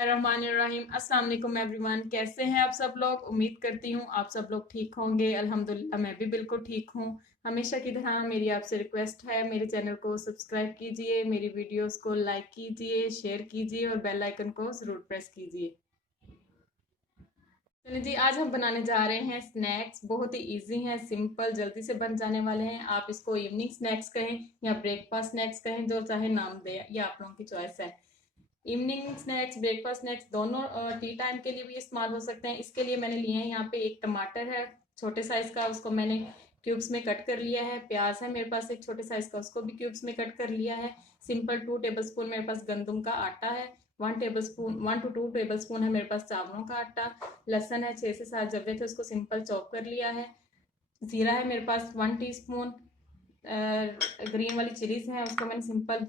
रहमानिर्रहीम। अस्सलाम वालेकुम एवरीवन, कैसे हैं आप सब लोग। उम्मीद करती हूँ आप सब लोग ठीक होंगे। अल्हम्दुलिल्लाह मैं भी बिल्कुल ठीक हूँ। हमेशा की तरह मेरी आपसे रिक्वेस्ट है, मेरे चैनल को सब्सक्राइब कीजिए, मेरी वीडियोस को लाइक कीजिए, शेयर कीजिए और बेल आइकन को ज़रूर प्रेस कीजिए। चलिए जी, आज हम बनाने जा रहे हैं स्नैक्स। बहुत ही इजी हैं, सिंपल, जल्दी से बन जाने वाले हैं। आप इसको इवनिंग स्नैक्स कहें या ब्रेकफास्ट स्नैक्स कहें, जो चाहे नाम दें, ये आप लोगों की चॉइस है। इवनिंग स्नैक्स, ब्रेकफास्ट स्नैक्स दोनों टी टाइम के लिए भी इस्तेमाल हो सकते हैं। इसके लिए मैंने लिए हैं यहाँ पे एक टमाटर है छोटे साइज का, उसको मैंने क्यूब्स में कट कर लिया है। प्याज है मेरे पास एक छोटे साइज का, उसको भी क्यूब्स में कट कर लिया है। सिंपल 2 टेबल स्पून मेरे पास गंदम का आटा है। 1 to 2 टेबल स्पून है मेरे पास चावलों का आटा। लहसुन है 6 से 7 जर्रे थे, उसको सिंपल चॉप कर लिया है। जीरा है मेरे पास 1 टीस्पून। ग्रीन वाली चिलीज है, उसको मैंने सिंपल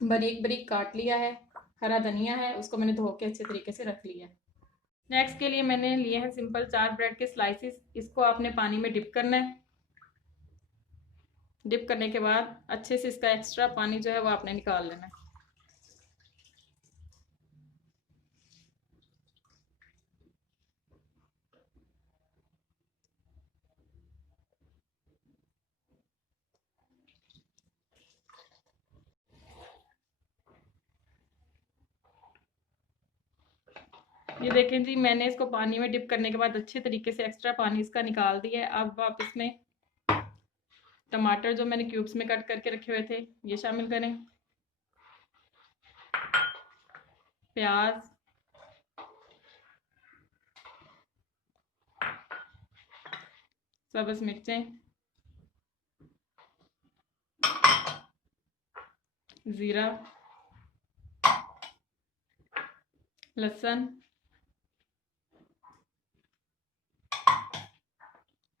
बारीक बारीक काट लिया है। हरा धनिया है, उसको मैंने धो के अच्छे तरीके से रख लिया है। स्नैक्स के लिए मैंने लिए हैं सिंपल 4 ब्रेड के स्लाइसिस। इसको आपने पानी में डिप करना है। डिप करने के बाद अच्छे से इसका एक्स्ट्रा पानी जो है वो आपने निकाल लेना है। ये देखें जी, मैंने इसको पानी में डिप करने के बाद अच्छे तरीके से एक्स्ट्रा पानी इसका निकाल दिया है। अब आप इसमें टमाटर जो मैंने क्यूब्स में कट करके रखे हुए थे ये शामिल करें। प्याज, सब्ज मिर्चें, जीरा, लहसुन,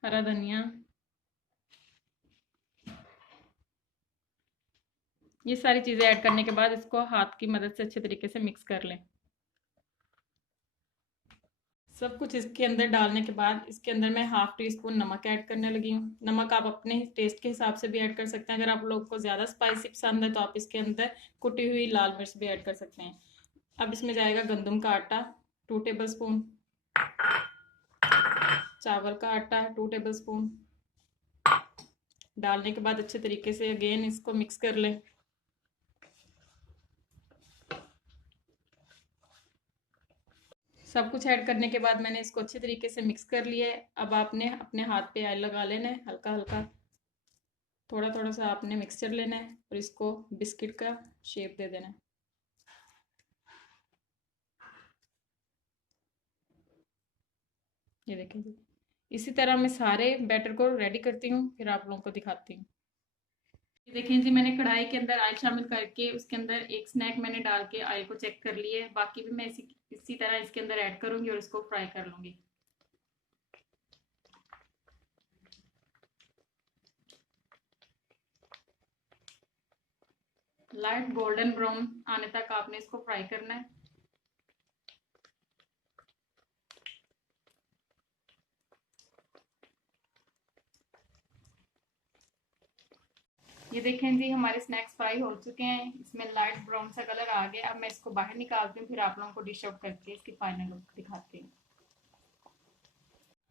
हरा धनिया, ये सारी चीज़ें ऐड करने के बाद इसको हाथ की मदद से अच्छे तरीके से मिक्स कर लें। सब कुछ इसके अंदर डालने के बाद इसके अंदर मैं 1/2 टीस्पून नमक ऐड करने लगी हूँ। नमक आप अपने टेस्ट के हिसाब से भी ऐड कर सकते हैं। अगर आप लोग को ज़्यादा स्पाइसी पसंद है तो आप इसके अंदर कुटी हुई लाल मिर्च भी ऐड कर सकते हैं। अब इसमें जाएगा गंदम का आटा 2 टेबल स्पून, चावल का आटा 2 टेबल स्पून। डालने के बाद अच्छे तरीके से अगेन इसको मिक्स कर लें। सब कुछ ऐड करने के बाद मैंने इसको अच्छे तरीके से मिक्स कर लिया है। अब आपने अपने हाथ पे ऑयल लगा लेना है, हल्का हल्का थोड़ा थोड़ा सा आपने मिक्सचर लेना है और इसको बिस्किट का शेप दे देना है। ये देखें जी, इसी तरह मैं सारे बैटर को रेडी करती हूँ, फिर आप लोगों को दिखाती हूँ। ये देखें जी, मैंने कढ़ाई के अंदर ऑयल शामिल करके उसके अंदर एक स्नैक मैंने डाल के ऑयल को चेक कर लिया है। बाकी भी मैं इसी तरह इसके अंदर ऐड करूँगी और इसको फ्राई कर लूँगी। लाइट गोल्डन ब्राउन आने तक आपने इसको फ्राई करना है। ये देखें जी, हमारे स्नैक्स फ्राई हो चुके हैं, इसमें लाइट ब्राउन सा कलर आ गया। अब मैं इसको बाहर निकालती हूँ, फिर आप लोगों को डिश आउट करके इसकी फाइनल लुक दिखाती हूँ।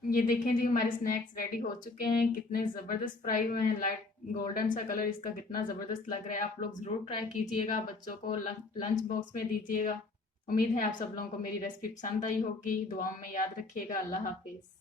ये देखें जी, हमारे स्नैक्स रेडी हो चुके हैं। कितने ज़बरदस्त फ्राई हुए हैं, लाइट गोल्डन सा कलर इसका कितना ज़बरदस्त लग रहा है। आप लोग ज़रूर ट्राई कीजिएगा, बच्चों को लंच बॉक्स में दीजिएगा। उम्मीद है आप सब लोगों को मेरी रेसिपी पसंद आई होगी। दुआओं में याद रखिएगा। अल्लाह हाफिज़।